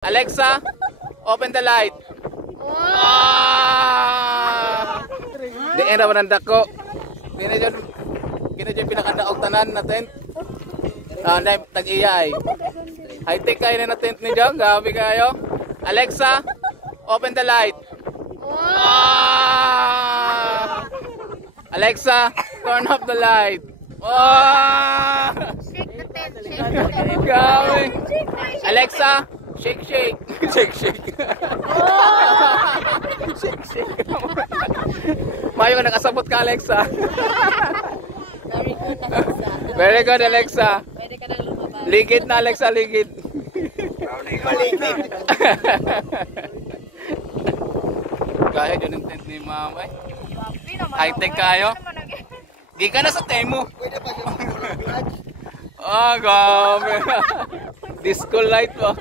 Alexa, open the light. Di era man dako. Kini jud pinakadaog tanan na tent. Na tag-iya ay. High tech kay na tent ni Jong, gabi kayo. Alexa, open the light. Alexa, turn off the light. Shake the tent, shake the tent. Gabi. Alexa, shake shake. Shake shake. Shake shake. Mayo ka nakasabot ka, Alexa. Very good, Alexa. Pwede ka nang lumabas. Ligid na, Alexa, ligid. Kaya yun yung tent ni Mama. High-tech kayo. Di ka na sa Temo. Ah, gabi. Disco light pa.